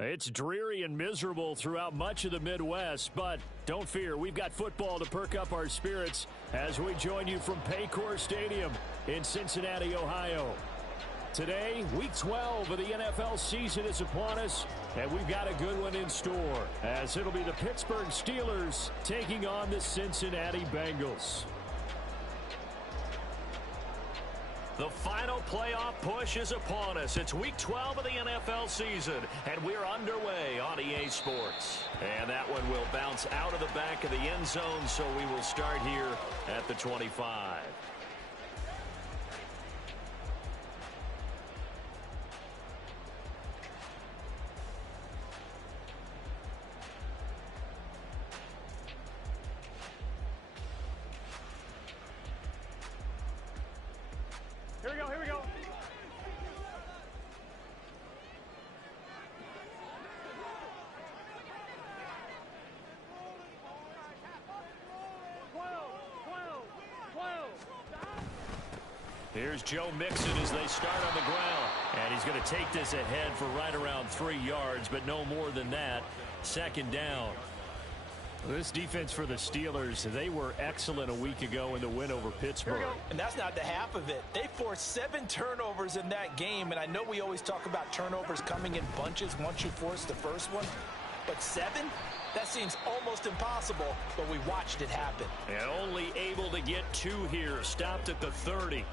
It's dreary and miserable throughout much of the Midwest, but don't fear, we've got football to perk up our spirits as we join you from Paycor Stadium in Cincinnati, Ohio. Today, Week 12 of the NFL season is upon us, and we've got a good one in store, as it'll be the Pittsburgh Steelers taking on the Cincinnati Bengals. The final playoff push is upon us. It's Week 12 of the NFL season, and we're underway on EA Sports. And that one will bounce out of the back of the end zone, so we will start here at the 25. Here we go. Here's Joe Mixon as they start on the ground. And he's going to take this ahead for right around 3 yards, but no more than that. Second down. This defense for the Steelers, they were excellent a week ago in the win over Pittsburgh. And that's not the half of it. They forced 7 turnovers in that game, and I know we always talk about turnovers coming in bunches once you force the first one, but 7? That seems almost impossible, but we watched it happen. And only able to get 2 here, stopped at the 30.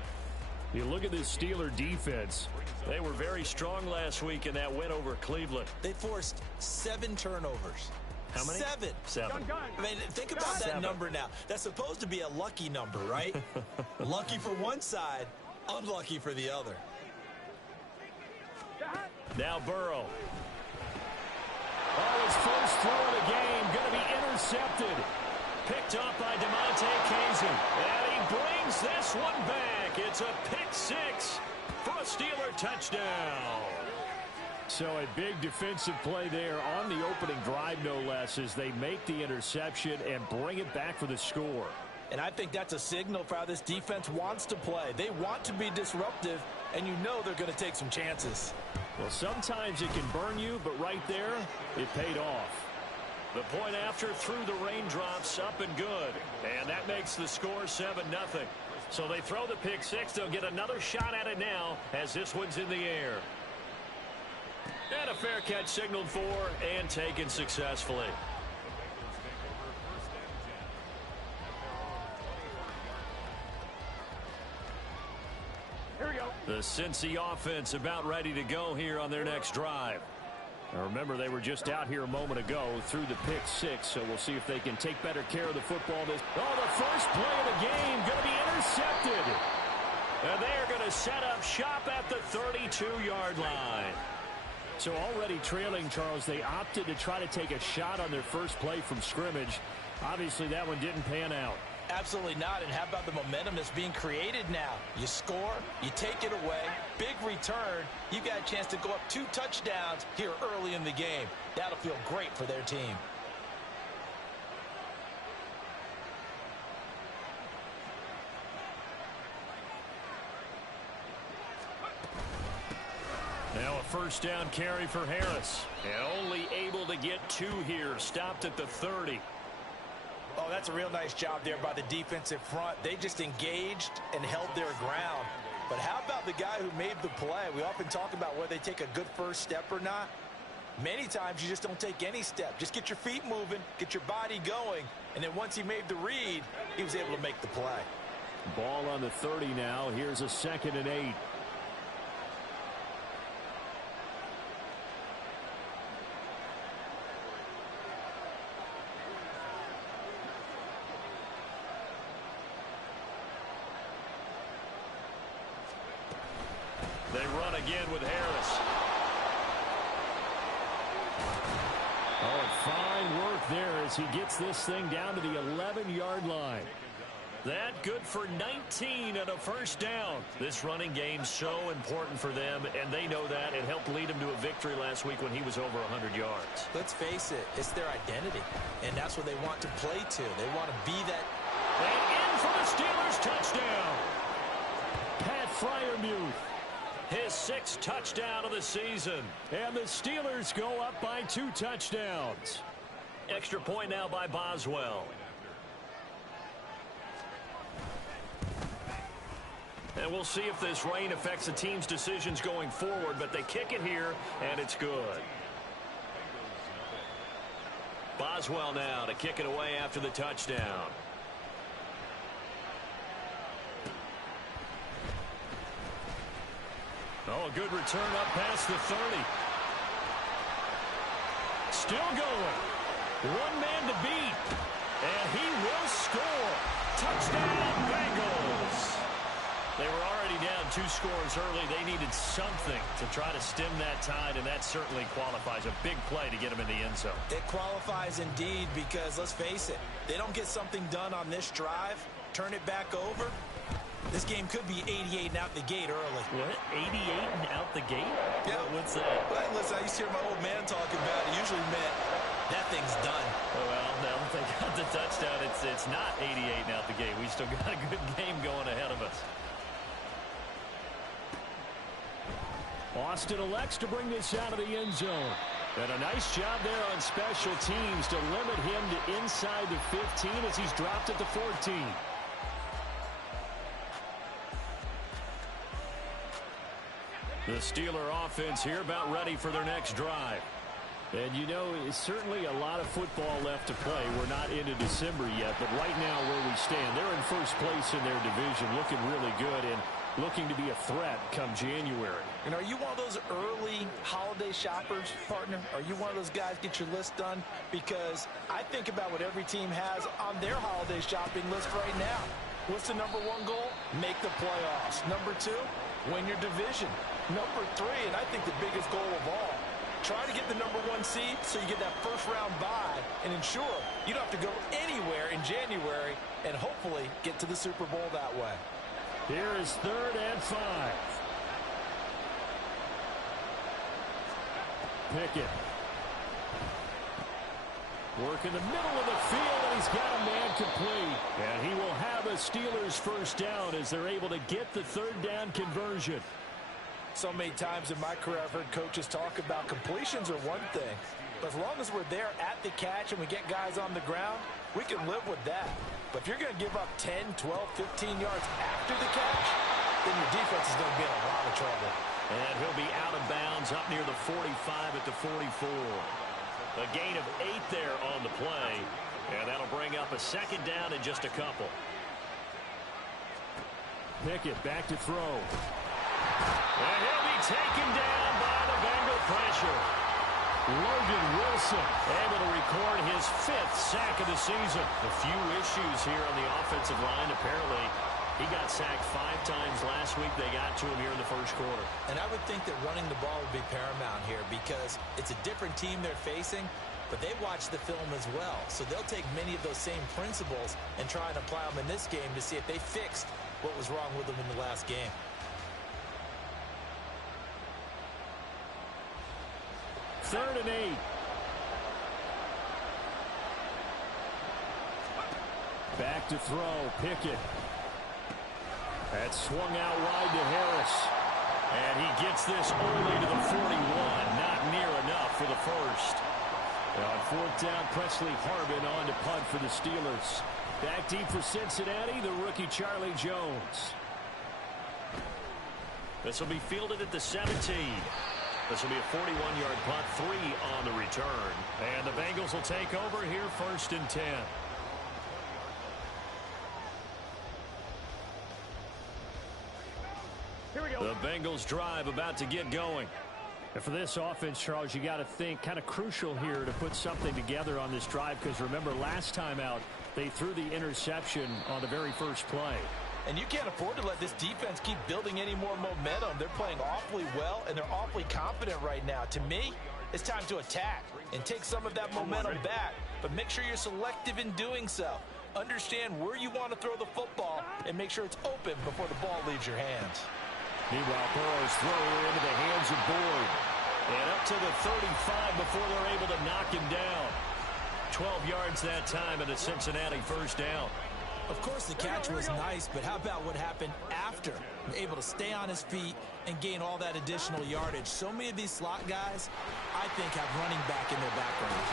You look at this Steeler defense. They were very strong last week in that win over Cleveland. They forced 7 turnovers. How many? 7. I mean, think about that number now. That's supposed to be a lucky number, right? Lucky for one side, unlucky for the other. Now Burrow. Oh, his first throw of the game going to be intercepted. Picked up by DeMonte Kazin. And he brings this one back. It's a pick 6 for a Steeler touchdown. So a big defensive play there on the opening drive, no less, as they make the interception and bring it back for the score. And I think that's a signal for how this defense wants to play. They want to be disruptive, and you know they're going to take some chances. Well, sometimes it can burn you, but right there, it paid off. The point after through the raindrops, up and good. And that makes the score 7-0. So they throw the pick 6. They'll get another shot at it now as this one's in the air. And a fair catch signaled for and taken successfully. Here we go. The Cincy offense about ready to go here on their next drive. Now remember, they were just out here a moment ago through the pick 6, so we'll see if they can take better care of the football. The first play of the game going to be intercepted. And they're going to set up shop at the 32-yard line. So already trailing, Charles, they opted to try to take a shot on their first play from scrimmage. Obviously, that one didn't pan out. Absolutely not. And how about the momentum that's being created now? You score, you take it away, big return. You got a chance to go up 2 touchdowns here early in the game. That'll feel great for their team. Now a first down carry for Harris. And only able to get 2 here. Stopped at the 30. Oh, that's a real nice job there by the defensive front. They just engaged and held their ground. But how about the guy who made the play? We often talk about whether they take a good first step or not. Many times you just don't take any step. Just get your feet moving, get your body going, and then once he made the read, he was able to make the play. Ball on the 30 now. Here's a 2nd and 8. They run again with Harris. Oh, fine work there as he gets this thing down to the 11-yard line. That good for 19 and a first down. This running game's so important for them, and they know that. It helped lead them to a victory last week when he was over 100 yards. Let's face it, it's their identity, and that's what they want to play to. They want to be that. And in for the Steelers touchdown. Pat Freiermuth. His 6th touchdown of the season. And the Steelers go up by 2 touchdowns. Extra point now by Boswell. And we'll see if this rain affects the team's decisions going forward, but they kick it here, and it's good. Boswell now to kick it away after the touchdown. Oh, a good return up past the 30. Still going. One man to beat. And he will score. Touchdown, Bengals. They were already down 2 scores early. They needed something to try to stem that tide, and that certainly qualifies. A big play to get them in the end zone. It qualifies indeed because, let's face it, they don't get something done on this drive, turn it back over. This game could be 88 and out the gate early. What? 88 and out the gate? Yeah. What's that? Well, listen, I used to hear my old man talking about it. Usually meant that thing's done. Oh, well, now that they got the touchdown, it's not 88 and out the gate. We still got a good game going ahead of us. Austin elects to bring this out of the end zone. And a nice job there on special teams to limit him to inside the 15 as he's dropped at the 14. The Steeler offense here about ready for their next drive. And, you know, it's certainly a lot of football left to play. We're not into December yet, but right now where we stand, they're in first place in their division, looking really good and looking to be a threat come January. And are you one of those early holiday shoppers, partner? Are you one of those guys get your list done? Because I think about what every team has on their holiday shopping list right now. What's the number 1 goal? Make the playoffs. Number 2, win your division. Number 3, and I think the biggest goal of all, try to get the number 1 seed so you get that first-round bye and ensure you don't have to go anywhere in January and hopefully get to the Super Bowl that way. Here is 3rd and 5. Pickett. Work in the middle of the field, and he's got a man complete. And he will have a Steelers first down as they're able to get the 3rd down conversion. So many times in my career I've heard coaches talk about completions are one thing. But as long as we're there at the catch and we get guys on the ground, we can live with that. But if you're going to give up 10, 12, 15 yards after the catch, then your defense is going to be in a lot of trouble. And he'll be out of bounds up near the 45 at the 44. A gain of 8 there on the play. And that'll bring up a 2nd down in just a couple. Pickett back to throw. And he'll be taken down by the Bengal pressure. Logan Wilson able to record his 5th sack of the season. A few issues here on the offensive line. Apparently, he got sacked 5 times last week. They got to him here in the first quarter. And I would think that running the ball would be paramount here because it's a different team they're facing, but they watch the film as well. So they'll take many of those same principles and try and apply them in this game to see if they fixed what was wrong with them in the last game. Third and 8. Back to throw. Pickett. That swung out wide to Harris. And he gets this only to the 41. Not near enough for the first. On 4th down, Presley Harbin on to punt for the Steelers. Back deep for Cincinnati, the rookie Charlie Jones. This will be fielded at the 17. This will be a 41-yard punt, 3 on the return. And the Bengals will take over here 1st and 10. Here we go. The Bengals drive about to get going. And for this offense, Charles, you got to think kind of crucial here to put something together on this drive because remember last time out they threw the interception on the very first play. And you can't afford to let this defense keep building any more momentum. They're playing awfully well, and they're awfully confident right now. To me, it's time to attack and take some of that momentum back. But make sure you're selective in doing so. Understand where you want to throw the football and make sure it's open before the ball leaves your hands. Meanwhile, Burrow's throw into the hands of Boyd. And up to the 35 before they're able to knock him down. 12 yards that time and a Cincinnati first down. Of course, the catch was nice, but how about what happened after? Able to stay on his feet and gain all that additional yardage. So many of these slot guys, I think, have running back in their background.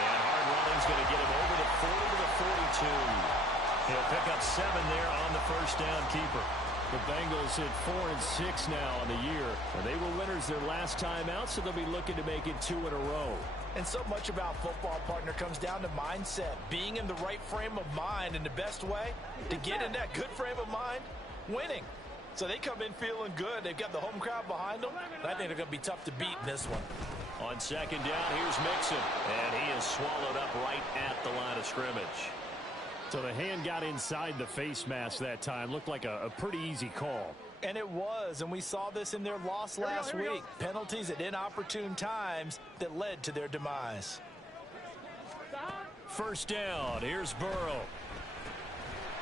And hard running's going to get him over the 40 to the 42. He'll pick up 7 there on the first down keeper. The Bengals hit 4-6 now on the year. And they were winners their last time out, so they'll be looking to make it 2 in a row. And so much about football, partner, comes down to mindset. Being in the right frame of mind, and the best way to get in that good frame of mind, winning. So they come in feeling good. They've got the home crowd behind them. And I think they're going to be tough to beat in this one. On second down, here's Mixon. And he is swallowed up right at the line of scrimmage. So the hand got inside the face mask that time. Looked like a pretty easy call. And it was, and we saw this in their loss last week. Penalties at inopportune times that led to their demise. First down, here's Burrow.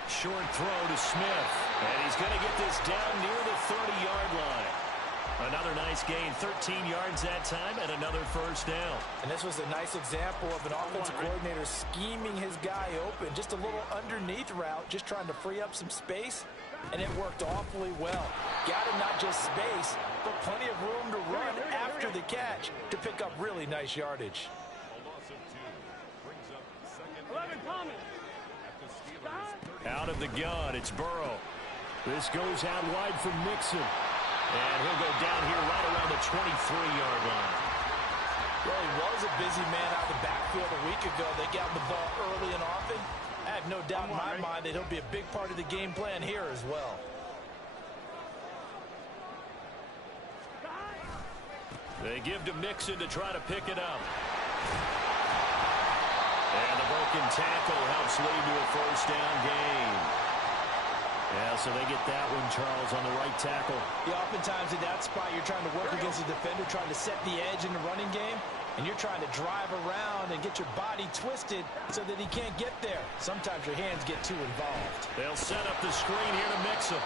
Short throw to Smith. And he's going to get this down near the 30-yard line. Another nice gain, 13 yards that time, and another first down. And this was a nice example of an offensive coordinator scheming his guy open. Just a little underneath route, just trying to free up some space. And it worked awfully well. Got him not just space, but plenty of room to run after the catch to pick up really nice yardage. Out of the gun, it's Burrow. This goes out wide for Mixon. And he'll go down here right around the 23-yard line. Well, he was a busy man out of the backfield a week ago. They got the ball early and often. I have no doubt in my mind that he'll be a big part of the game plan here as well. They give to Mixon to try to pick it up. And the broken tackle helps lead to a first down gain. Yeah, so they get that one, Charles, on the right tackle. Yeah, oftentimes in that spot, you're trying to work against a defender, trying to set the edge in the running game, and you're trying to drive around and get your body twisted so that he can't get there. Sometimes your hands get too involved. They'll set up the screen here to Mixon.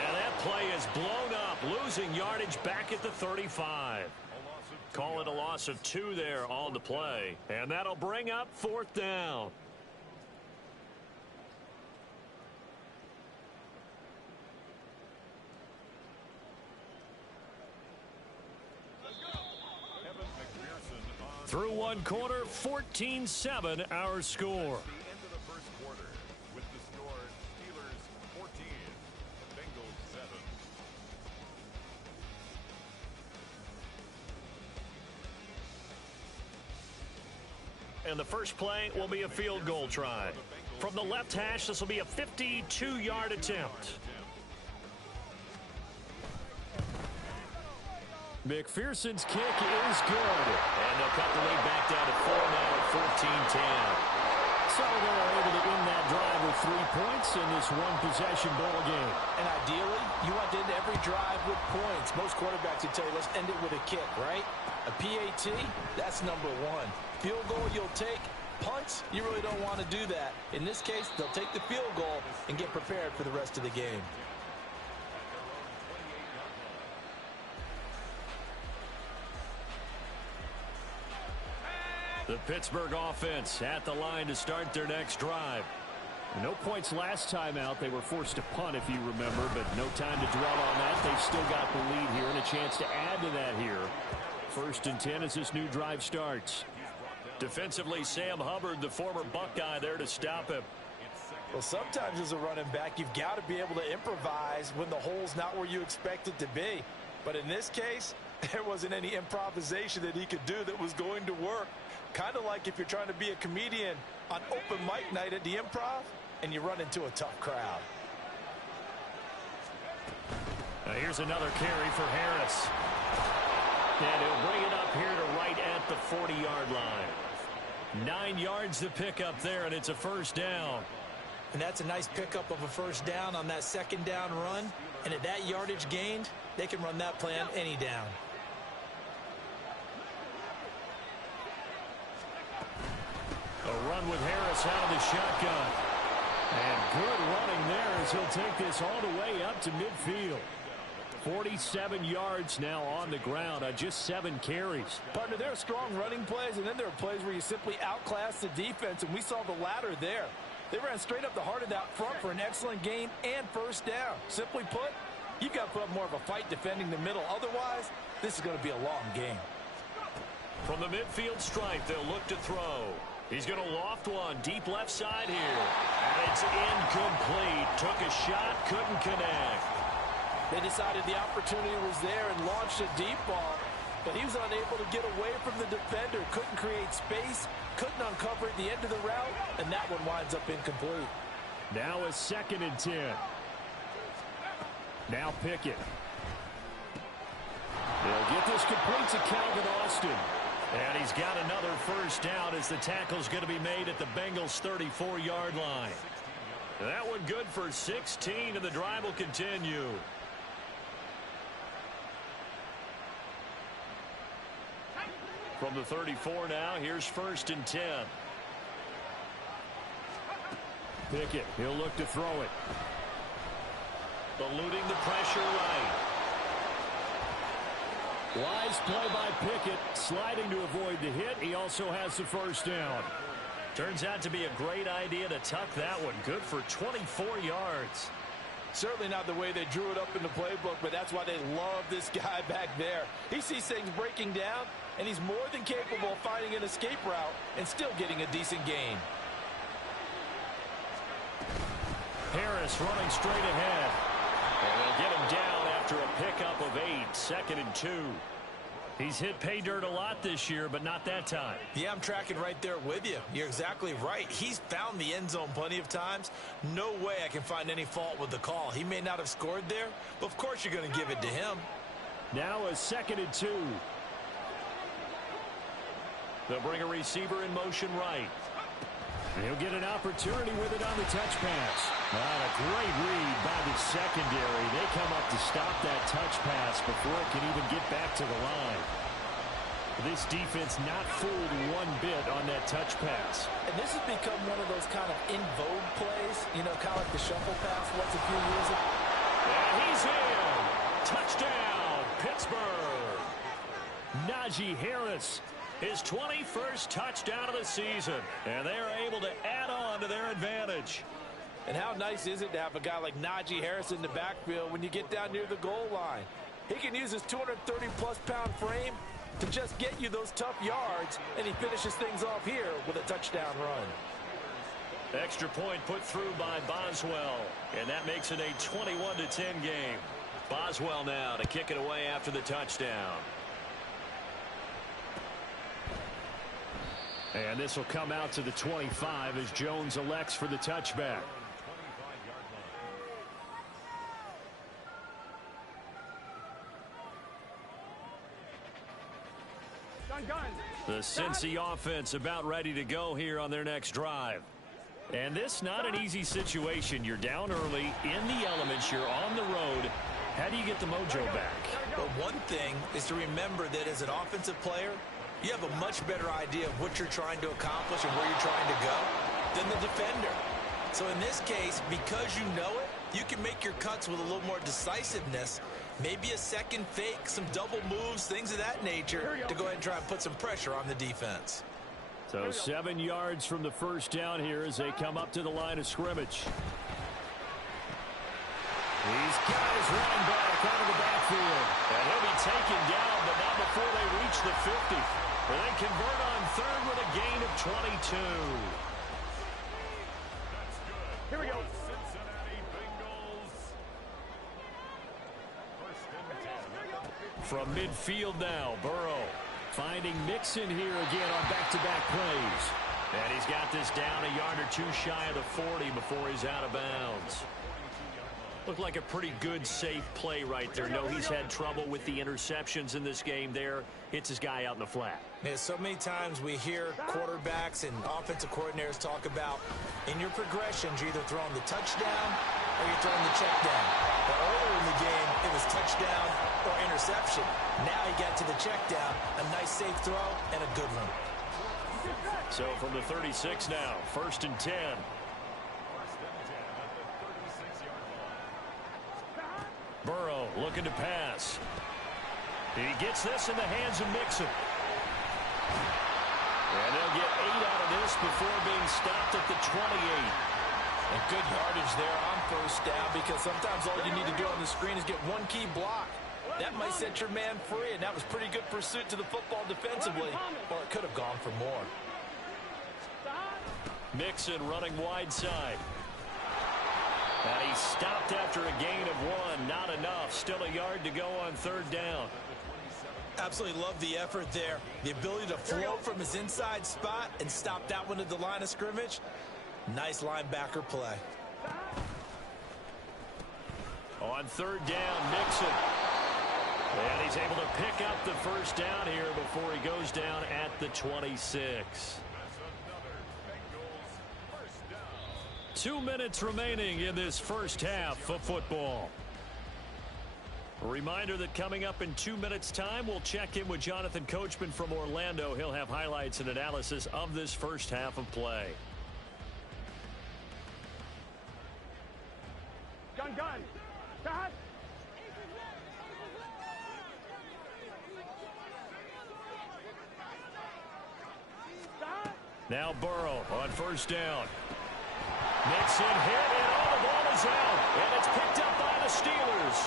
Now that play is blown up, losing yardage back at the 35. Call it a loss of 2 there on the play, and that'll bring up 4th down. Through one quarter, 14-7 our score. And the first play will be a field goal try. From the left hash, this will be a 52-yard attempt. McPherson's kick is good. And they'll cut the lead back down to 4 now at 14-10. So they're able to end that drive with 3 points in this one-possession ball game. And ideally, you want to end every drive with points. Most quarterbacks would tell you, let's end it with a kick, right? A PAT, that's number 1. Field goal you'll take. Punts, you really don't want to do that. In this case, they'll take the field goal and get prepared for the rest of the game. The Pittsburgh offense at the line to start their next drive. No points last time out. They were forced to punt, if you remember, but no time to dwell on that. They've still got the lead here and a chance to add to that here. 1st and 10 as this new drive starts. Defensively, Sam Hubbard, the former Buckeye, there to stop him. Well, sometimes as a running back, you've got to be able to improvise when the hole's not where you expect it to be. But in this case, there wasn't any improvisation that he could do that was going to work. Kind of like if you're trying to be a comedian on open mic night at the Improv and you run into a tough crowd. Now here's another carry for Harris. And he'll bring it up here to right at the 40-yard line. 9 yards to pick up there, and it's a first down. And that's a nice pickup of a first down on that second down run. And at that yardage gained, they can run that play on any down. A run with Harris out of the shotgun. And good running there as he'll take this all the way up to midfield. 47 yards now on the ground on just 7 carries. Partner, there are strong running plays, and then there are plays where you simply outclass the defense, and we saw the latter there. They ran straight up the heart of that front for an excellent gain and first down. Simply put, you've got to put up more of a fight defending the middle. Otherwise, this is going to be a long game. From the midfield stripe, they'll look to throw. He's going to loft one deep left side here. And it's incomplete. Took a shot, couldn't connect. They decided the opportunity was there and launched a deep ball, but he was unable to get away from the defender. Couldn't create space, couldn't uncover at the end of the route, and that one winds up incomplete. Now a 2nd and 10. Now Pickett. They'll get this complete to Calvin Austin. And he's got another first down as the tackle's going to be made at the Bengals' 34-yard line. That one good for 16, and the drive will continue. From the 34 now, here's 1st and 10. Pickett, he'll look to throw it. Eluding the pressure right. Wise play by Pickett, sliding to avoid the hit. He also has the first down. Turns out to be a great idea to tuck that one. Good for 24 yards. Certainly not the way they drew it up in the playbook, but that's why they love this guy back there. He sees things breaking down, and he's more than capable of finding an escape route and still getting a decent gain. Harris running straight ahead. And they'll get him down after a pickup of 8, 2nd and 2. He's hit pay dirt a lot this year, but not that time. Yeah, I'm tracking right there with you. You're exactly right. He's found the end zone plenty of times. No way I can find any fault with the call. He may not have scored there, but of course you're going to give it to him. Now a 2nd and 2. They'll bring a receiver in motion right. He'll get an opportunity with it on the touch pass. A great read by the secondary. They come up to stop that touch pass before it can even get back to the line. This defense not fooled one bit on that touch pass. And this has become one of those kind of in vogue plays, you know, kind of like the shuffle pass was a few years ago. And he's in. Touchdown, Pittsburgh. Najee Harris. His 21st touchdown of the season. And they are able to add on to their advantage. And how nice is it to have a guy like Najee Harris in the backfield when you get down near the goal line? He can use his 230-plus pound frame to just get you those tough yards, and he finishes things off here with a touchdown run. Extra point put through by Boswell. And that makes it a 21-10 game. Boswell now to kick it away after the touchdown. And this will come out to the 25 as Jones elects for the touchback. The Cincy offense about ready to go here on their next drive. And this not an easy situation. You're down early, in the elements, you're on the road. How do you get the mojo back? Well, one thing is to remember that as an offensive player, you have a much better idea of what you're trying to accomplish and where you're trying to go than the defender. So in this case, because you know it, you can make your cuts with a little more decisiveness. Maybe a second fake, some double moves, things of that nature to go ahead and try and put some pressure on the defense. So 7 yards from the first down here as they come up to the line of scrimmage. These guys running back out of the backfield. And he'll be taken down, but not before they reach the 50. But they convert on third with a gain of 22. Here we go. From midfield now, Burrow finding Mixon here again on back-to-back plays. And he's got this down a yard or two shy of the 40 before he's out of bounds. Looked like a pretty good, safe play right there. No, he's had trouble with the interceptions in this game there. Hits his guy out in the flat. Yeah, so many times we hear quarterbacks and offensive coordinators talk about in your progressions, you're either throwing the touchdown or you're throwing the check down. But earlier in the game, it was touchdown or interception. Now he got to the check down, a nice safe throw, and a good one. So from the 36 now, 1st and 10. Burrow looking to pass. He gets this in the hands of Mixon. And they'll get 8 out of this before being stopped at the 28. And good yardage there on first down, because sometimes all you need to do on the screen is get one key block. That might set your man free, and that was pretty good pursuit to the football defensively. Well, it could have gone for more. Mixon running wide side. And he stopped after a gain of 1. Not enough. Still a yard to go on third down. Absolutely love the effort there. The ability to float from his inside spot and stop that one at the line of scrimmage. Nice linebacker play. On third down, Mixon. And he's able to pick up the first down here before he goes down at the 26. 2 minutes remaining in this first half of football. A reminder that coming up in 2 minutes' time, we'll check in with Jonathan Coachman from Orlando. He'll have highlights and analysis of this first half of play. Gun. Shot. Now Burrow on first down. Mixon hit, and the ball is out. And it's picked up by the Steelers.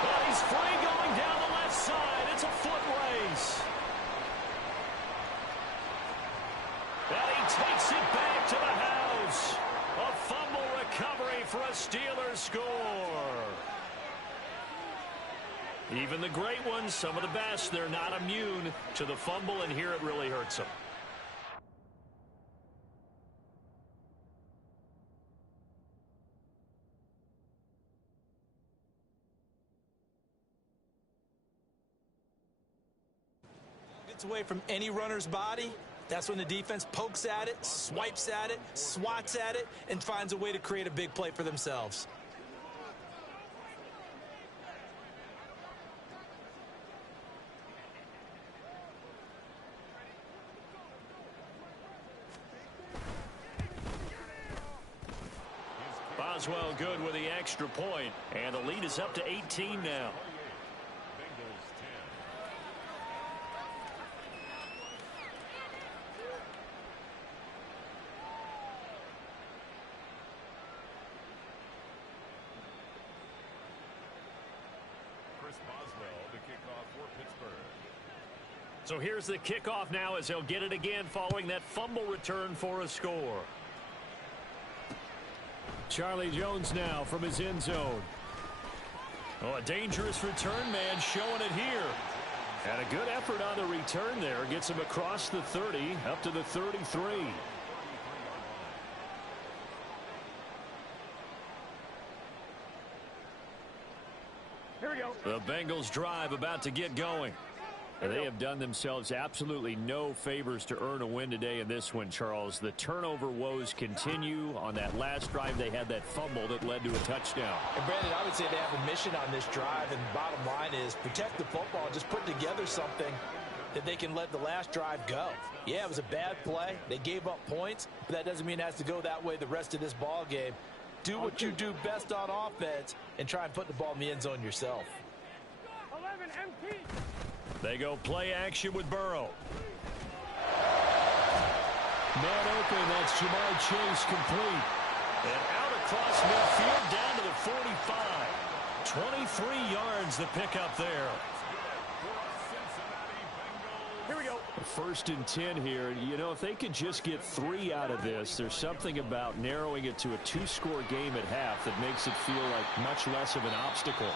And he's free going down the left side. It's a foot race. And he takes it back to the house. A fumble recovery for a Steelers score. Even the great ones, some of the best, they're not immune to the fumble, and here it really hurts them. Gets away from any runner's body. That's when the defense pokes at it, swipes at it, swats at it, and finds a way to create a big play for themselves. Boswell good with the extra point, and the lead is up to 18 now. Boswell, the kickoff for Pittsburgh. So here's the kickoff now as he'll get it again following that fumble return for a score. Charlie Jones now from his end zone. Oh, a dangerous return man showing it here. And a good effort on the return there. Gets him across the 30 up to the 33. Here we go. The Bengals drive about to get going. And they have done themselves absolutely no favors to earn a win today in this one, Charles. The turnover woes continue. On that last drive, they had that fumble that led to a touchdown. And Brandon, I would say they have a mission on this drive, and the bottom line is protect the football, just put together something that they can let the last drive go. Yeah, it was a bad play. They gave up points, but that doesn't mean it has to go that way the rest of this ball game. Do what you do best on offense and try and put the ball in the end zone yourself. 11 MT. They go play action with Burrow. Man open, that's Jamar Chase complete. And out across midfield down to the 45. 23 yards the pickup there. Here we go. First and 10 here. You know, if they could just get 3 out of this, there's something about narrowing it to a 2-score game at half that makes it feel like much less of an obstacle.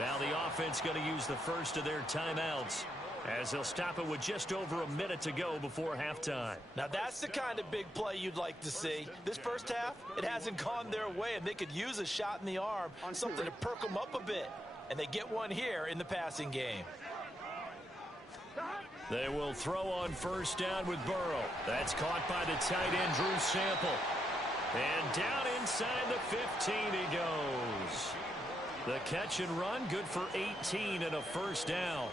Now the offense going to use the first of their timeouts as they'll stop it with just over a minute to go before halftime. Now that's the kind of big play you'd like to see. This first half, it hasn't gone their way, and they could use a shot in the arm, something to perk them up a bit. And they get one here in the passing game. They will throw on first down with Burrow. That's caught by the tight end, Drew Sample. And down inside the 15 he goes. The catch and run, good for 18 and a first down.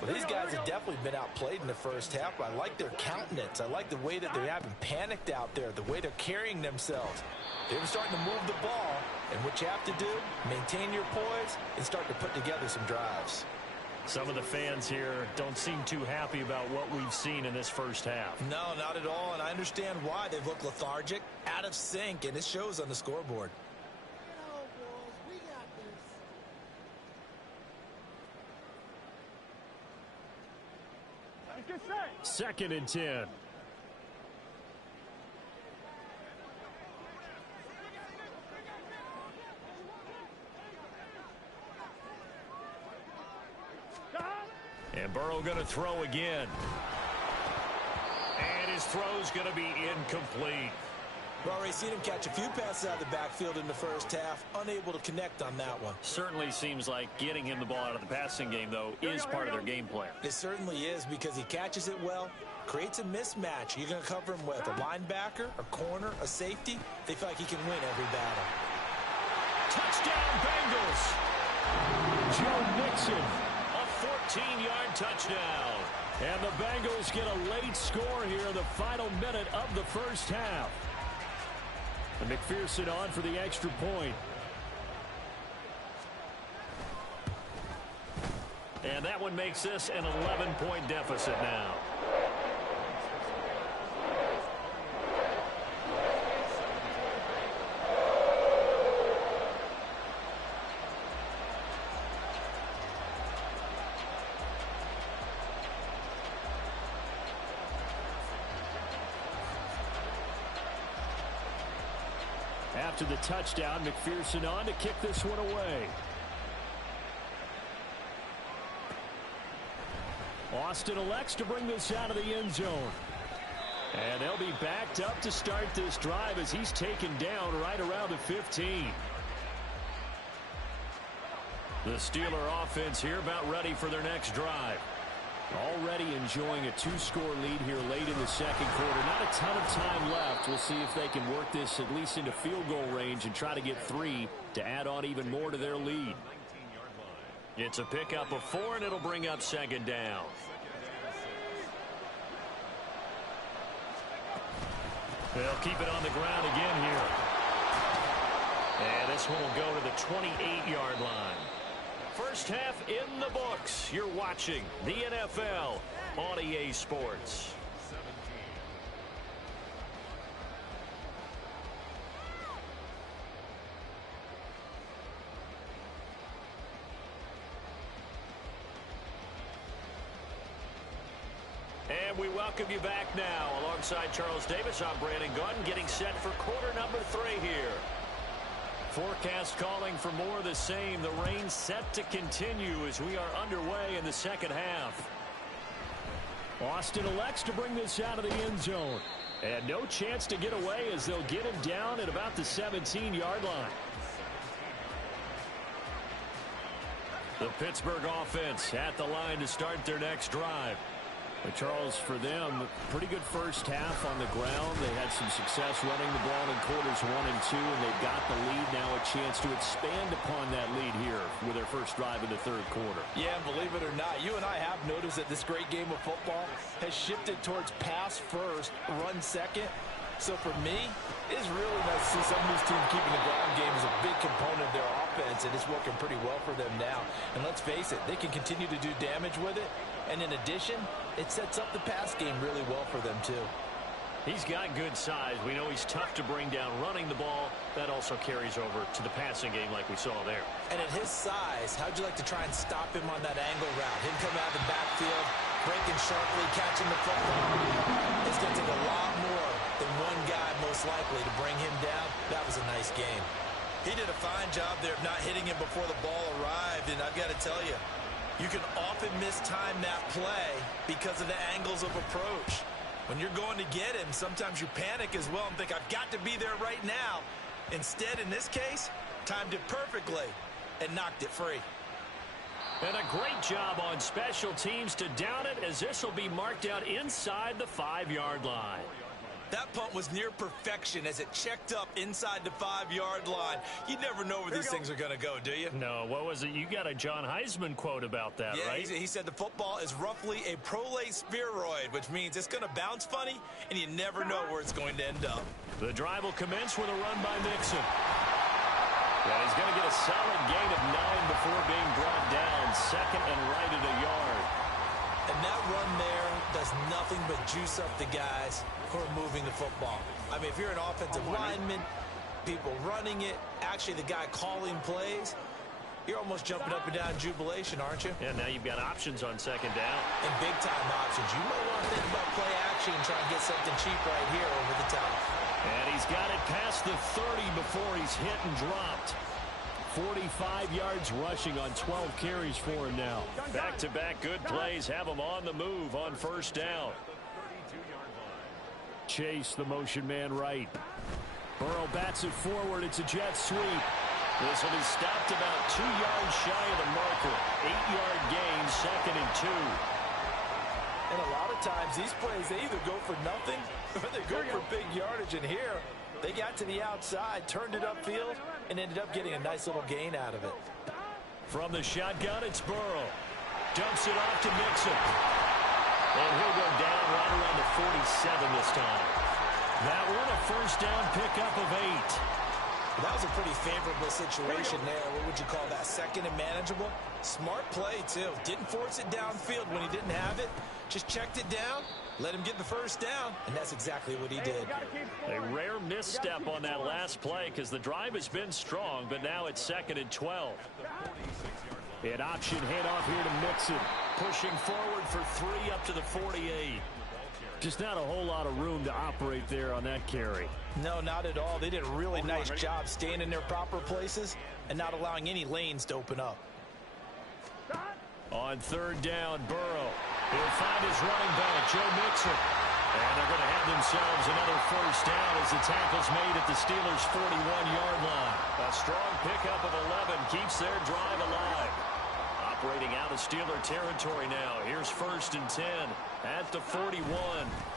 Well, these guys have definitely been outplayed in the first half, but I like their countenance. I like the way that they haven't panicked out there, the way they're carrying themselves. They're starting to move the ball, and what you have to do, maintain your poise and start to put together some drives. Some of the fans here don't seem too happy about what we've seen in this first half. No, not at all, and I understand why. They look lethargic, out of sync, and it shows on the scoreboard. Get set. 2nd and 10. And Burrow going to throw again. And his throw's going to be incomplete. We've already seen him catch a few passes out of the backfield in the first half, unable to connect on that one. Certainly seems like getting him the ball out of the passing game, though, is part of their game plan. It certainly is, because he catches it well, creates a mismatch. You're going to cover him with a linebacker, a corner, a safety. They feel like he can win every battle. Touchdown, Bengals! Joe Mixon, a 14-yard touchdown. And the Bengals get a late score here in the final minute of the first half. And McPherson on for the extra point. And that one makes this an 11-point deficit now. After the touchdown, McPherson on to kick this one away. Austin elects to bring this out of the end zone. And they'll be backed up to start this drive as he's taken down right around the 15. The Steeler offense here about ready for their next drive. Already enjoying a 2-score lead here late in the second quarter. Not a ton of time left. We'll see if they can work this at least into field goal range and try to get 3 to add on even more to their lead. It's a pickup of 4, and it'll bring up 2nd down. They'll keep it on the ground again here. And this one will go to the 28-yard line. First half in the books. You're watching the NFL on EA Sports. And we welcome you back now. Alongside Charles Davis, I'm Brandon Gordon, getting set for quarter number 3 here. Forecast calling for more of the same. The rain set to continue as we are underway in the second half. Austin elects to bring this out of the end zone. And no chance to get away as they'll get him down at about the 17-yard line. The Pittsburgh offense at the line to start their next drive. But Charles, for them, pretty good first half on the ground. They had some success running the ball in quarters 1 and 2, and they've got the lead now, a chance to expand upon that lead here with their first drive in the third quarter. Yeah, and believe it or not, you and I have noticed that this great game of football has shifted towards pass first, run second. So for me, it's really nice to see some of these teams keeping the ground game as a big component of their offense, and it's working pretty well for them now. And let's face it, they can continue to do damage with it. And in addition, it sets up the pass game really well for them, too. He's got good size. We know he's tough to bring down running the ball. That also carries over to the passing game like we saw there. And at his size, how'd you like to try and stop him on that angle route? Him coming out of the backfield, breaking sharply, catching the football. It's going to take a lot more than one guy, most likely, to bring him down. That was a nice game. He did a fine job there of not hitting him before the ball arrived, and I've got to tell you, you can often mistime that play because of the angles of approach. When you're going to get him, sometimes you panic as well and think, I've got to be there right now. Instead, in this case, timed it perfectly and knocked it free. And a great job on special teams to down it, as this will be marked out inside the 5-yard line. That punt was near perfection as it checked up inside the 5-yard line. You never know where these things are going to go, do you? No, what was it? You got a John Heisman quote about that, yeah, right? He said the football is roughly a prolate spheroid, which means it's going to bounce funny, and you never know where it's going to end up. The drive will commence with a run by Mixon. Yeah, he's going to get a solid gain of 9 before being brought down. Second and right at a yard. And that run there does nothing but juice up the guys who are moving the football. I mean, if you're an offensive lineman, people running it, actually the guy calling plays, you're almost jumping up and down in jubilation, aren't you? Yeah, now you've got options on second down. And big-time options. You might want to think about play action and try and get something cheap right here over the top. And he's got it past the 30 before he's hit and dropped. 45 yards rushing on 12 carries for him now. Back-to-back good plays have him on the move on first down. Chase, the motion man right. Burrow bats it forward. It's a jet sweep. This will be stopped about 2 yards shy of the marker. 8-yard gain, second and 2. And a lot of times these plays, they either go for nothing or they go for big yardage. And here, they got to the outside, turned it upfield, and ended up getting a nice little gain out of it. From the shotgun, it's Burrow. Dumps it off to Mixon. And he'll go down right around the 47 this time. That one a first down pickup of 8. That was a pretty favorable situation there. What would you call that? Second and manageable? Smart play, too. Didn't force it downfield when he didn't have it. Just checked it down, let him get the first down, and that's exactly what he did. A rare misstep on that last play because the drive has been strong, but now it's second and 12. An option handoff here to Mixon. Pushing forward for 3 up to the 48. Just not a whole lot of room to operate there on that carry. No, not at all. They did a really nice job staying in their proper places and not allowing any lanes to open up. On third down, Burrow. He'll find his running back, Joe Mixon. And they're going to have themselves another first down as the tackle's made at the Steelers' 41-yard line. A strong pickup of 11 keeps their drive alive. Operating out of Steeler territory now. Here's first and 10 at the 41.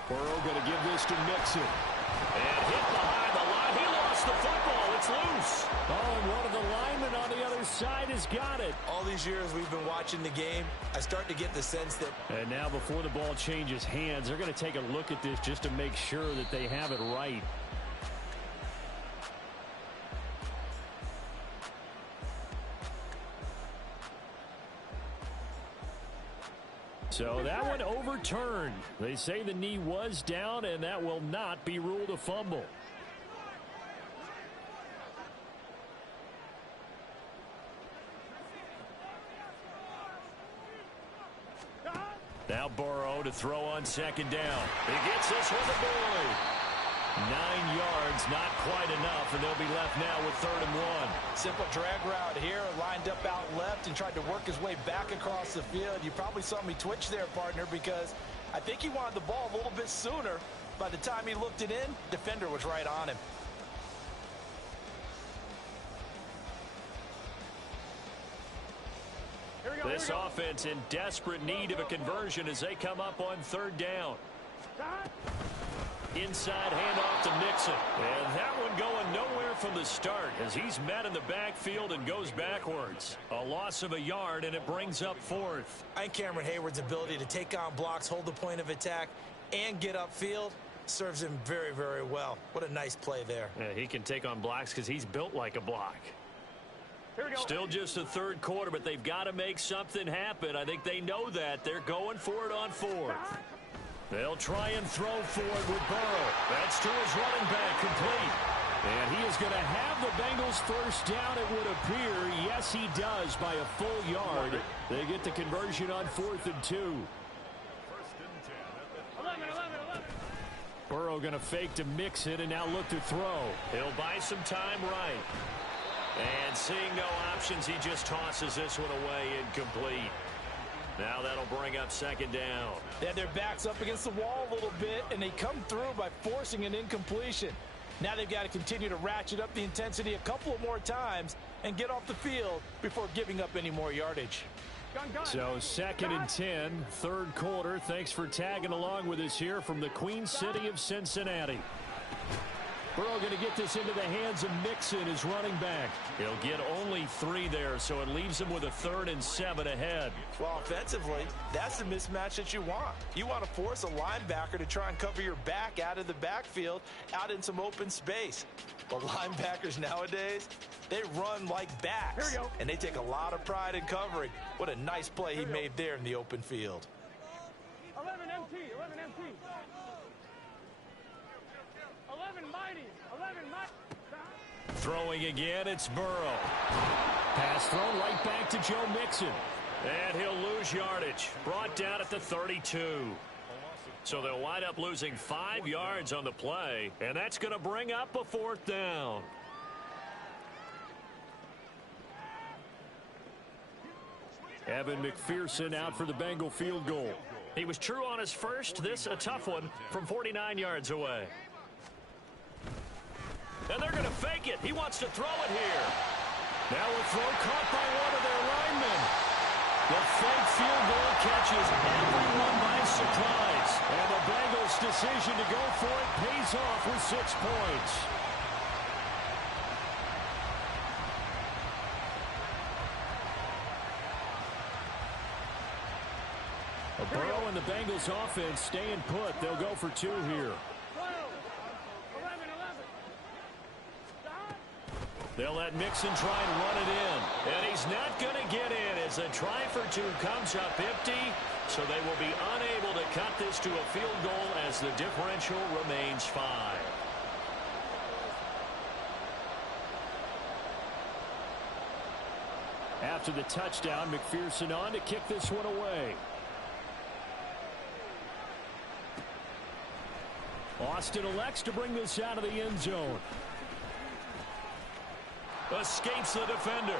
Burrow going to give this to Mixon. And hit behind the line. He lost the football. It's loose. Oh, and one of the linemen on the other side has got it. All these years we've been watching the game, I start to get the sense that... And now before the ball changes hands, they're going to take a look at this just to make sure that they have it right. So that one overturned. They say the knee was down, and that will not be ruled a fumble. Now Burrow to throw on second down. He gets this one to Boyd. 9 yards, not quite enough, and they'll be left now with 3rd and 1. Simple drag route here, lined up out left and tried to work his way back across the field. You probably saw me twitch there, partner, because I think he wanted the ball a little bit sooner. By the time he looked it in, defender was right on him. This offense in desperate need of a conversion as they come up on 3rd down. Inside handoff to Mixon. And that one going nowhere from the start as he's met in the backfield and goes backwards. A loss of a yard, and it brings up 4th. I think Cameron Hayward's ability to take on blocks, hold the point of attack, and get upfield serves him very, very well. What a nice play there. Yeah, he can take on blocks because he's built like a block. Still just the 3rd quarter, but they've got to make something happen. I think they know that. They're going for it on 4th. They'll try and throw forward with Burrow. That's to his running back, complete. And he is going to have the Bengals first down, it would appear. Yes, he does, by a full yard. They get the conversion on 4th and 2. 11. Burrow going to fake to Mixon and now look to throw. He'll buy some time right. And seeing no options, he just tosses this one away, incomplete. Now that'll bring up 2nd down. They had their backs up against the wall a little bit, and they come through by forcing an incompletion. Now they've got to continue to ratchet up the intensity a couple of more times and get off the field before giving up any more yardage. So 2nd and 10, 3rd quarter. Thanks for tagging along with us here from the Queen City of Cincinnati. Burrow going to get this into the hands of Mixon, his running back. He'll get only 3 there, so it leaves him with a 3rd and 7 ahead. Well, offensively, that's the mismatch that you want. You want to force a linebacker to try and cover your back out of the backfield, out in some open space. But linebackers nowadays, they run like backs. Here we go. And they take a lot of pride in covering. What a nice play he made there in the open field. 11 MT, 11 MT. 11 mighty, 11 mighty. Throwing again, it's Burrow. Pass thrown right back to Joe Mixon. And he'll lose yardage. Brought down at the 32. So they'll wind up losing 5 yards on the play. And that's going to bring up a 4th down. Evan McPherson out for the Bengal field goal. He was true on his first. This a tough one from 49 yards away. And they're going to fake it. He wants to throw it here. Now a throw caught by one of their linemen. The fake field goal catches everyone by surprise. And the Bengals' decision to go for it pays off with 6 points. Burrow and the Bengals offense staying put. They'll go for 2 here. 12, 11, 11. They'll let Mixon try and run it in. And he's not going to get in as a try for 2 comes up empty. So they will be unable to cut this to a field goal as the differential remains 5. After the touchdown, McPherson on to kick this one away. Austin elects to bring this out of the end zone. Escapes the defender.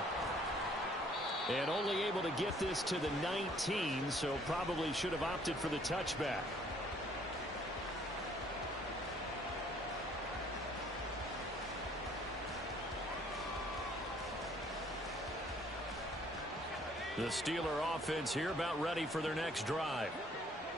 And only able to get this to the 19, so probably should have opted for the touchback. The Steeler offense here about ready for their next drive.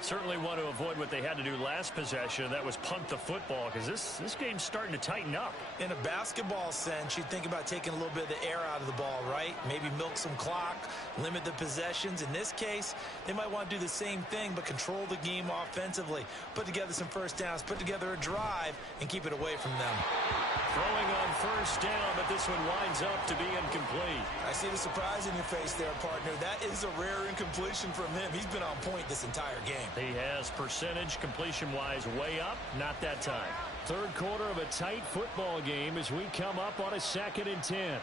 Certainly want to avoid what they had to do last possession. That was punt the football, because this game's starting to tighten up. In a basketball sense, you think about taking a little bit of the air out of the ball, right? Maybe milk some clock, limit the possessions. In this case, they might want to do the same thing, but control the game offensively. Put together some first downs, put together a drive, and keep it away from them. Throwing on first down, but this one winds up to be incomplete. I see the surprise in your face there, partner. That is a rare incompletion from him. He's been on point this entire game. He has percentage completion-wise way up, not that time. Third quarter of a tight football game as we come up on a 2nd and 10.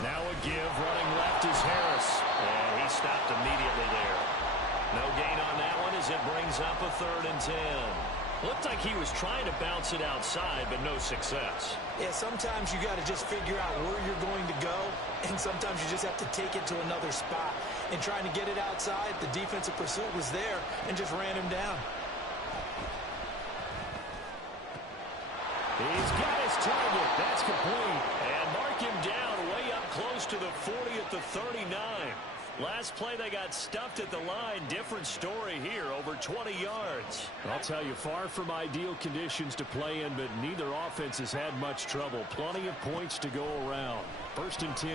Now a give, running left is Harris. And he stopped immediately there. No gain on that one as it brings up a 3rd and 10. Looked like he was trying to bounce it outside, but no success. Yeah, sometimes you got to just figure out where you're going to go, and sometimes you just have to take it to another spot. And trying to get it outside, the defensive pursuit was there and just ran him down. He's got his target. That's complete. And mark him down way up close to the 40 at the 39. Last play, they got stuffed at the line. Different story here, over 20 yards. I'll tell you, far from ideal conditions to play in, but neither offense has had much trouble. Plenty of points to go around. 1st and 10.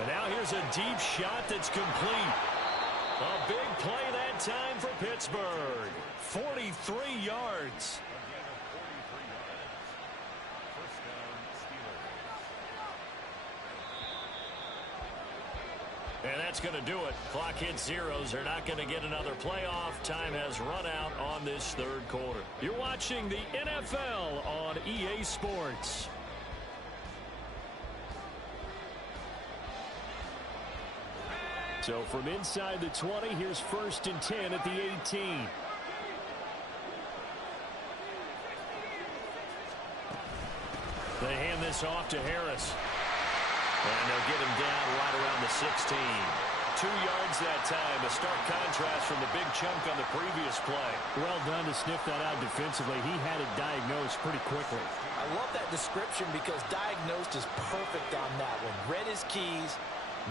And now here's a deep shot that's complete. A big play that time for Pittsburgh. 43 yards. And that's going to do it. Clock hits zeros. They're not going to get another playoff. Time has run out on this 3rd quarter. You're watching the NFL on EA Sports. So from inside the 20, here's 1st and 10 at the 18. They hand this off to Harris. And they'll get him down right around the 16. 2 yards that time. A stark contrast from the big chunk on the previous play. Well done to sniff that out defensively. He had it diagnosed pretty quickly. I love that description because diagnosed is perfect on that one. Read his keys,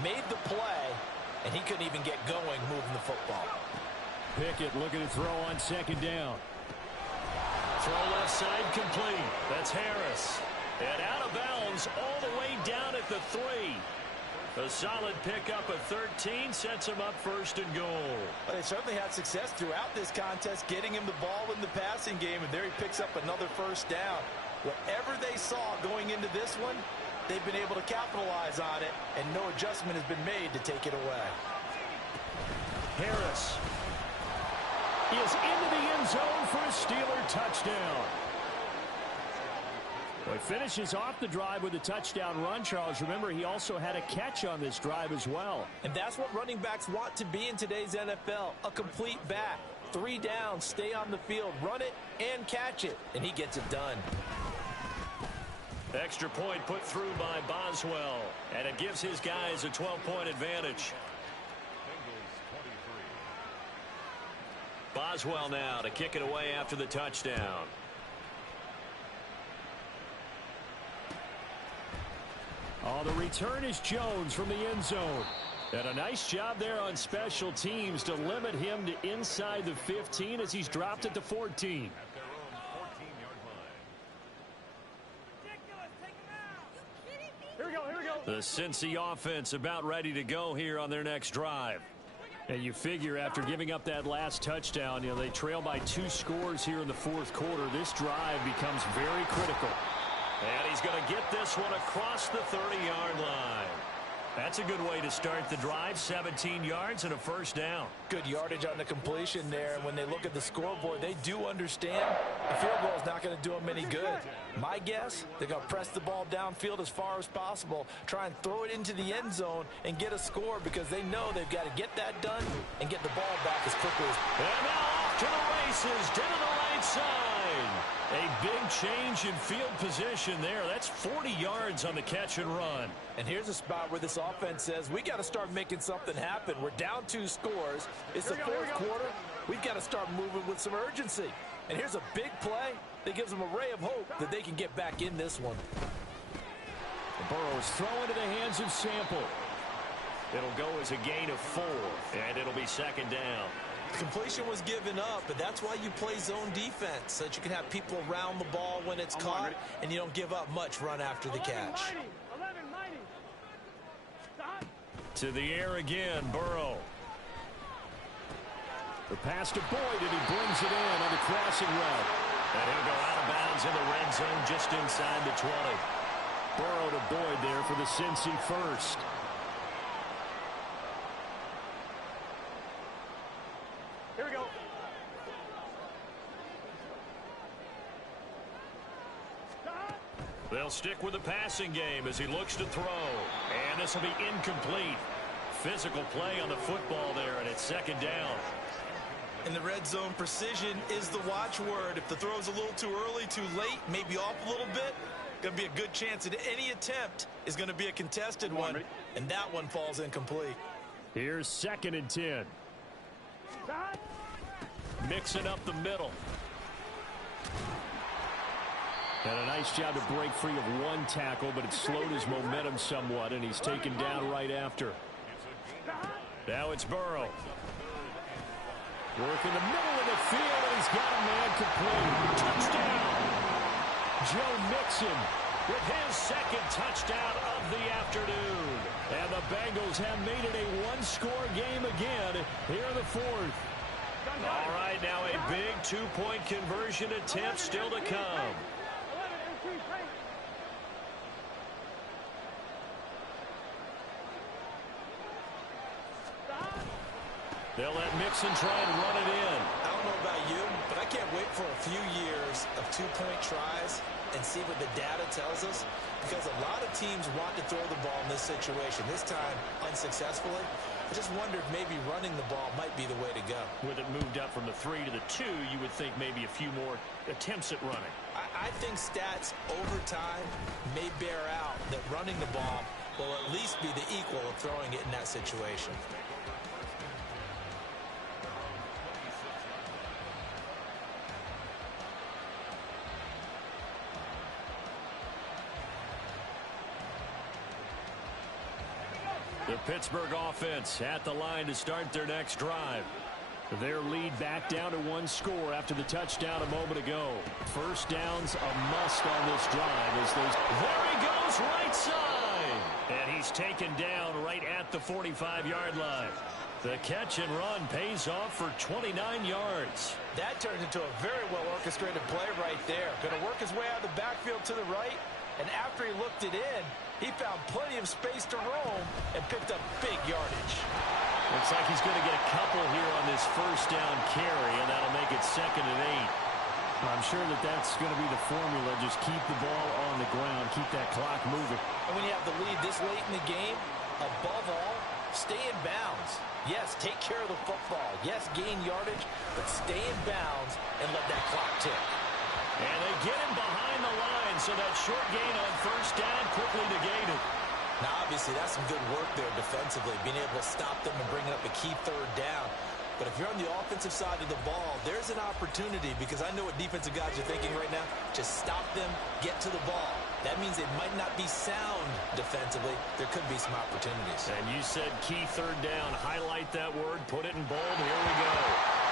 made the play, and he couldn't even get going moving the football. Pickett looking to throw on second down. Throw left side complete. That's Harris. And out of bounds all the way down at the 3. A solid pickup of 13 sets him up first and goal. But they certainly had success throughout this contest, getting him the ball in the passing game, and there he picks up another first down. Whatever they saw going into this one, they've been able to capitalize on it, and no adjustment has been made to take it away. Harris is into the end zone for a Steeler touchdown. Well, he finishes off the drive with a touchdown run, Charles. Remember, he also had a catch on this drive as well. And that's what running backs want to be in today's NFL, a complete back. 3 downs, stay on the field, run it, and catch it. And he gets it done. Extra point put through by Boswell. And it gives his guys a 12-point advantage. Boswell now to kick it away after the touchdown. Oh, the return is Jones from the end zone. And a nice job there on special teams to limit him to inside the 15 as he's dropped at the 14. Here we go, here we go. The Cincy offense about ready to go here on their next drive. And you figure after giving up that last touchdown, you know, they trail by 2 scores here in the fourth quarter. This drive becomes very critical. And he's going to get this one across the 30-yard line. That's a good way to start the drive. 17 yards and a first down. Good yardage on the completion there. And when they look at the scoreboard, they do understand the field goal is not going to do them any good. My guess, they're going to press the ball downfield as far as possible, try and throw it into the end zone and get a score because they know they've got to get that done and get the ball back as quickly as possible. And now off to the races, down the right side. A big change in field position there. That's 40 yards on the catch and run. And here's a spot where this offense says, we got to start making something happen. We're down 2 scores. It's the fourth quarter. We've got to start moving with some urgency. And here's a big play that gives them a ray of hope that they can get back in this one. Burrow's throw into the hands of Sample. It'll go as a gain of 4, and it'll be second down. Completion was given up, but that's why you play zone defense, so that you can have people around the ball when it's caught, and you don't give up much run after the catch. 11 mighty. Stop. To the air again, Burrow. The pass to Boyd, and he brings it in on the crossing route. And he'll go out of bounds in the red zone just inside the 20. Burrow to Boyd there for the Cincy first. Here we go. Stop. They'll stick with the passing game as he looks to throw. And this will be incomplete. Physical play on the football there, and it's second down. In the red zone, precision is the watchword. If the throw's a little too early, too late, maybe off a little bit, going to be a good chance that any attempt is going to be a contested one, and that one falls incomplete. Here's 2nd and 10. Stop. Mixing up the middle. And a nice job to break free of 1 tackle, but it slowed his momentum somewhat, and he's taken down right after. Now it's Burrow. Work in the middle of the field, and he's got a man complete. Touchdown! Joe Mixon with his 2nd touchdown of the afternoon. And the Bengals have made it a 1-score game again here in the 4th. All right, now a big 2-point conversion attempt still to come. 11 MT, right. Stop. They'll let Mixon try and run it in. I don't know about you, but I can't wait for a few years of 2-point tries and see what the data tells us, because a lot of teams want to throw the ball in this situation. This time, unsuccessfully. I just wonder if maybe running the ball might be the way to go. With it moved up from the 3 to the 2, you would think maybe a few more attempts at running. I think stats over time may bear out that running the ball will at least be the equal of throwing it in that situation. The Pittsburgh offense at the line to start their next drive. Their lead back down to one score after the touchdown a moment ago. First down's a must on this drive as they... There he goes, right side! And he's taken down right at the 45-yard line. The catch and run pays off for 29 yards. That turns into a very well-orchestrated play right there. Going to work his way out of the backfield to the right, and after he looked it in, he found plenty of space to roam and picked up big yardage. Looks like he's going to get a couple here on this first down carry, and that'll make it 2nd and 8. I'm sure that that's going to be the formula. Just keep the ball on the ground, keep that clock moving. And when you have the lead this late in the game, above all, stay in bounds. Yes, take care of the football. Yes, gain yardage, but stay in bounds and let that clock tick. And they get him behind the line, so that short gain on first down quickly negated. Now, obviously, that's some good work there defensively, being able to stop them and bringing up a key 3rd down. But if you're on the offensive side of the ball, there's an opportunity, because I know what defensive guys are thinking right now. Just stop them, get to the ball. That means it might not be sound defensively. There could be some opportunities. And you said key 3rd down. Highlight that word, put it in bold. Here we go.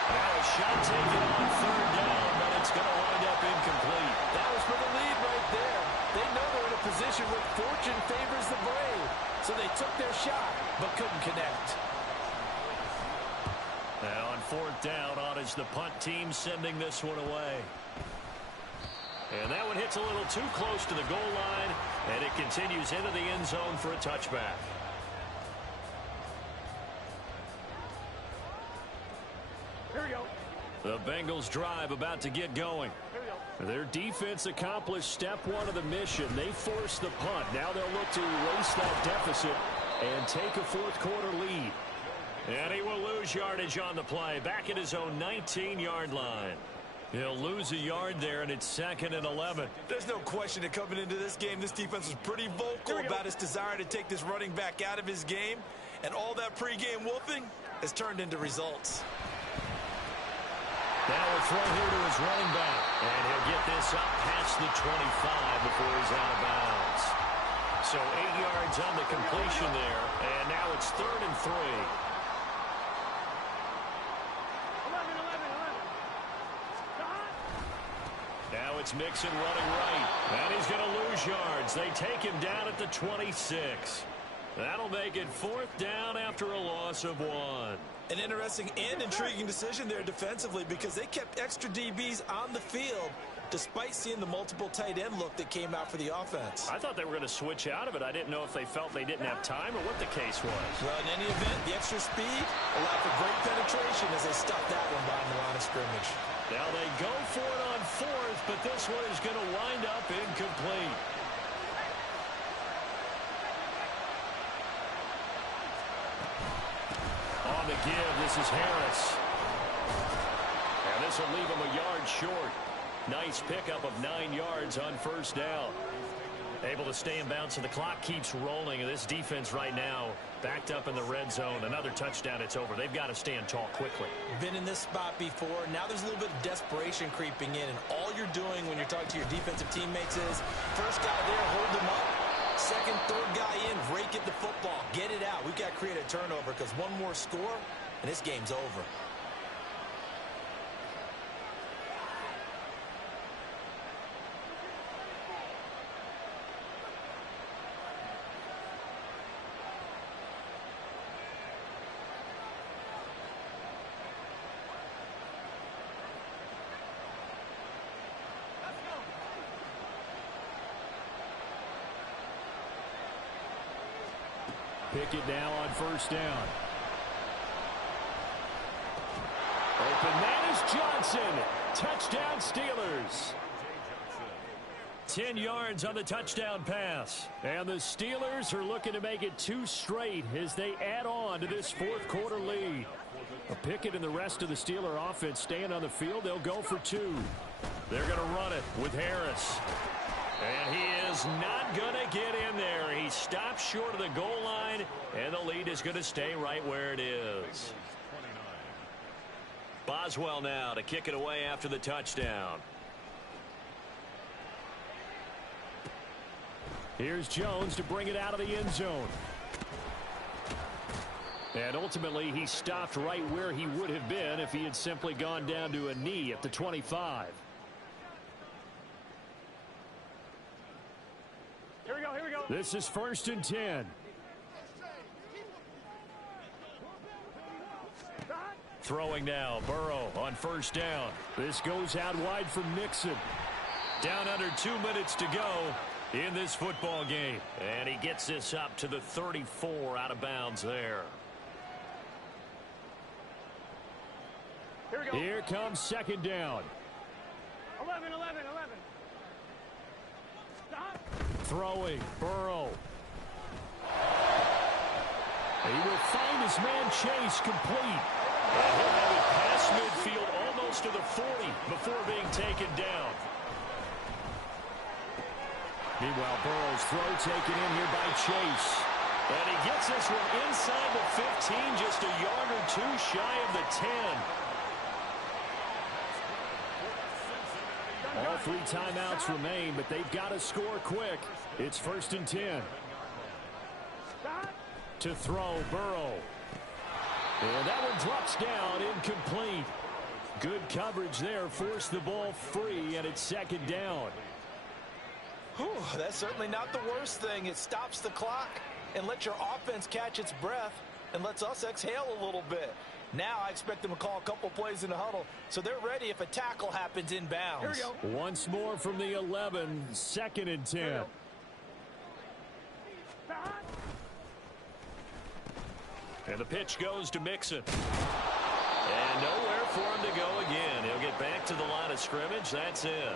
Now a shot taken on 3rd down, but it's going to wind up incomplete. That was for the lead right there. They know they're in a position where fortune favors the brave. So they took their shot, but couldn't connect. Now on 4th down, on is the punt team sending this one away. And that one hits a little too close to the goal line, and it continues into the end zone for a touchback. Here we go. The Bengals drive about to get going. Their defense accomplished step 1 of the mission. They forced the punt. Now they'll look to erase that deficit and take a 4th quarter lead. And he will lose yardage on the play, back at his own 19-yard line. He'll lose a yard there, and it's 2nd and 11. There's no question that coming into this game, this defense was pretty vocal about its desire to take this running back out of his game. And all that pregame wolfing has turned into results. Now a throw here to his running back. And he'll get this up past the 25 before he's out of bounds. So 8 yards on the completion there. And now it's 3rd and 3. 11. Now it's Mixon running right. And he's going to lose yards. They take him down at the 26. That'll make it 4th down after a loss of 1. An interesting and intriguing decision there defensively, because they kept extra DBs on the field despite seeing the multiple tight end look that came out for the offense. I thought they were going to switch out of it. I didn't know if they felt they didn't have time or what the case was. Well, in any event, the extra speed allowed for great penetration as they stuffed that one behind the line of scrimmage. Now they go for it on 4th, but this one is going to wind up incomplete. On the give, this is Harris. And this will leave him a yard short. Nice pickup of 9 yards on first down. Able to stay in bounds, so the clock keeps rolling. And this defense right now backed up in the red zone. Another touchdown, it's over. They've got to stand tall quickly. Been in this spot before. Now there's a little bit of desperation creeping in. And all you're doing when you're talking to your defensive teammates is, first guy there, hold them up. Second, third guy in, rake at the football. Get it out. We've got to create a turnover, because one more score, and this game's over. Pickett now on first down. Open man is Johnson. Touchdown Steelers. 10 yards on the touchdown pass. And the Steelers are looking to make it 2 straight as they add on to this 4th quarter lead. Pickett and the rest of the Steeler offense staying on the field. They'll go for 2. They're going to run it with Harris. And he is not going to get in there. He stops short of the goal line, and the lead is going to stay right where it is. Boswell now to kick it away after the touchdown. Here's Jones to bring it out of the end zone. And ultimately, he stopped right where he would have been if he had simply gone down to a knee at the 25. Here we go, here we go. This is 1st and 10. Throwing now, Burrow on 1st down. This goes out wide for Mixon. Down under 2 minutes to go in this football game. And he gets this up to the 34 out of bounds there. Here we go. Here comes 2nd down. 11. Stop. Throwing, Burrow. He will find his man Chase complete. And he'll have it past midfield almost to the 40 before being taken down. Meanwhile, Burrow's throw taken in here by Chase. And he gets this one inside the 15, just a yard or two shy of the 10. All 3 timeouts remain, but they've got to score quick. It's 1st and 10. To throw, Burrow. And that one drops down, incomplete. Good coverage there, forced the ball free, and it's 2nd down. Whew, that's certainly not the worst thing. It stops the clock and lets your offense catch its breath and lets us exhale a little bit. Now I expect them to call a couple plays in the huddle, so they're ready if a tackle happens inbounds. Here we go. Once more from the 11, 2nd and 10. And the pitch goes to Mixon. And nowhere for him to go again. He'll get back to the line of scrimmage. That's it.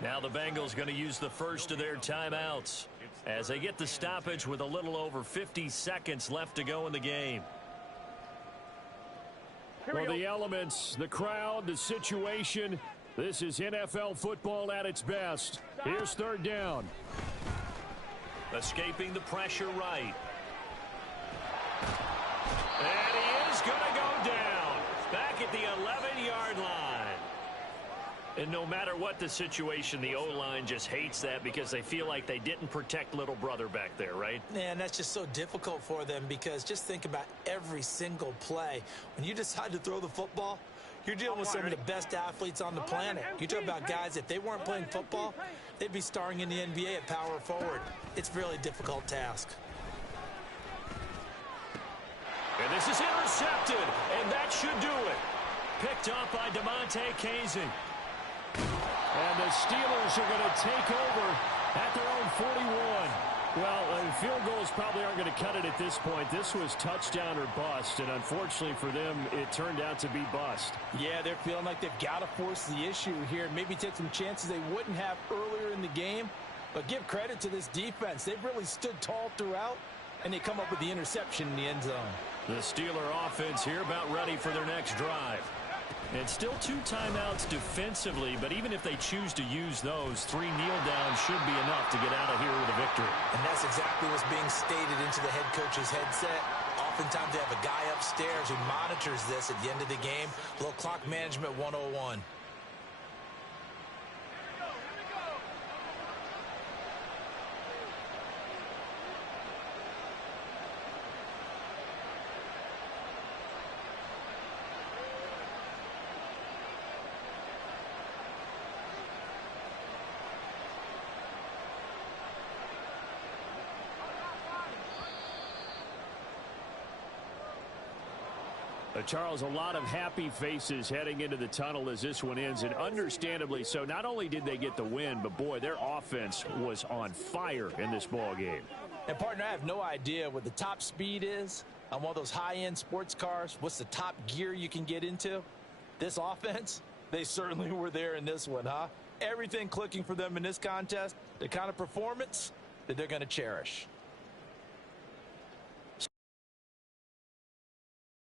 Now the Bengals going to use the first of their timeouts as they get the stoppage with a little over 50 seconds left to go in the game. Well, the elements, the crowd, the situation, this is NFL football at its best. Here's 3rd down. Escaping the pressure right. And he is going to go down back at the 11-yard line. And no matter what the situation, the O-line just hates that because they feel like they didn't protect little brother back there, right? And that's just so difficult for them because just think about every single play. When you decide to throw the football, you're dealing with some of the best athletes on the planet. You talk about guys, if they weren't playing football, they'd be starring in the NBA at power forward. It's a really difficult task. And this is intercepted, and that should do it. Picked up by DeMonte Casey. And the Steelers are going to take over at their own 41. Well, field goals probably aren't going to cut it at this point. This was touchdown or bust, and unfortunately for them, it turned out to be bust. Yeah, they're feeling like they've got to force the issue here. Maybe take some chances they wouldn't have earlier in the game. But give credit to this defense. They've really stood tall throughout, and they come up with the interception in the end zone. The Steeler offense here about ready for their next drive. And still 2 timeouts defensively, but even if they choose to use those, 3 kneel downs should be enough to get out of here with a victory. And that's exactly what's being stated into the head coach's headset. Oftentimes they have a guy upstairs who monitors this at the end of the game. A little clock management 101. Charles, a lot of happy faces heading into the tunnel as this one ends, and understandably so. Not only did they get the win, but boy, their offense was on fire in this ball game. And partner, I have no idea what the top speed is on one of those high-end sports cars. What's the top gear you can get into? This offense, they certainly were there in this one, huh? Everything clicking for them in this contest, the kind of performance that they're going to cherish.